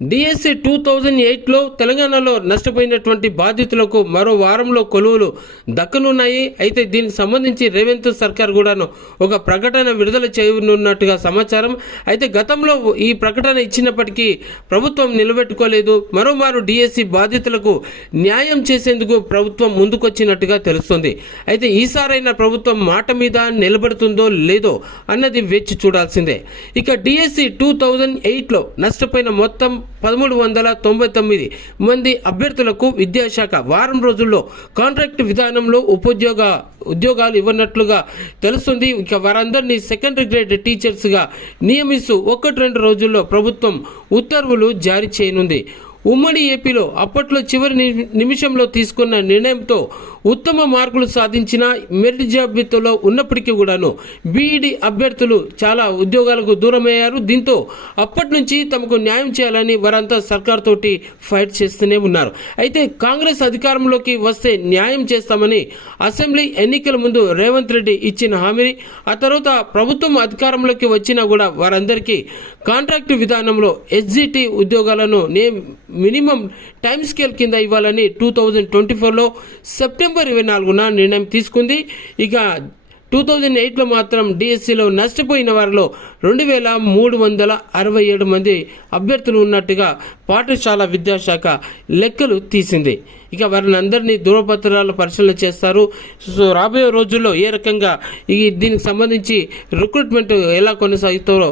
DSC 2008లో తెలంగాణలో నష్టపోయినటువంటి బాధితులకు మరో వారంలో కొలువులు దక్కనున్నాయి. అయితే దీనికి సంబంధించి రేవంత్ సర్కార్ కూడాను ఒక ప్రకటన విడుదల చేయనున్నట్టుగా సమాచారం. అయితే గతంలో ఈ ప్రకటన ఇచ్చినప్పటికీ ప్రభుత్వం నిలబెట్టుకోలేదు. మరోమారు డిఎస్సి బాధితులకు న్యాయం చేసేందుకు ప్రభుత్వం ముందుకొచ్చినట్టుగా తెలుస్తుంది. అయితే ఈసారైనా ప్రభుత్వం మాట మీద నిలబడుతుందో లేదో అన్నది వేచి చూడాల్సిందే. ఇక డిఎస్సి 2008లో నష్టపోయిన మొత్తం 1399 మంది అభ్యర్థులకు విద్యాశాఖ వారం రోజుల్లో కాంట్రాక్ట్ విధానంలో ఉద్యోగాలు ఇవ్వనట్లుగా తెలుస్తుంది. ఇక వారందరినీ సెకండరీ గ్రేడ్ టీచర్స్గా నియమిస్తూ 1-2 రోజుల్లో ప్రభుత్వం ఉత్తర్వులు జారీ చేయనుంది. ఉమ్మడి ఏపీలో అప్పట్లో చివరి నిమిషంలో తీసుకున్న నిర్ణయంతో ఉత్తమ మార్కులు సాధించిన మెరిట్ జాబితాలో ఉన్నప్పటికీ కూడాను బీఈడి అభ్యర్థులు చాలా ఉద్యోగాలకు దూరమయ్యారు. దీంతో అప్పటి నుంచి తమకు న్యాయం చేయాలని వారంతా సర్కార్ తోటి ఫైట్ చేస్తూనే ఉన్నారు. అయితే కాంగ్రెస్ అధికారంలోకి వస్తే న్యాయం చేస్తామని అసెంబ్లీ ఎన్నికల ముందు రేవంత్ రెడ్డి ఇచ్చిన హామీ, ఆ తర్వాత ప్రభుత్వం అధికారంలోకి వచ్చినా కూడా వారందరికీ కాంట్రాక్ట్ విధానంలో ఎస్జిటి ఉద్యోగాలను మినిమం టైం స్కేల్ కింద ఇవ్వాలని 2024లో సెప్టెంబర్ 24న నిర్ణయం తీసుకుంది. ఇక 2008లో మాత్రం డిఎస్సిలో నష్టపోయిన వారిలో 2367 మంది అభ్యర్థులు ఉన్నట్టుగా పాఠశాల విద్యాశాఖ లెక్కలు తీసింది. ఇక వారిని అందరినీ ధృవపత్రాల పరిశీలన చేస్తారు. సో రాబోయే రోజుల్లో ఏ రకంగా దీనికి సంబంధించి రిక్రూట్మెంట్ ఎలా కొనసాగుతారో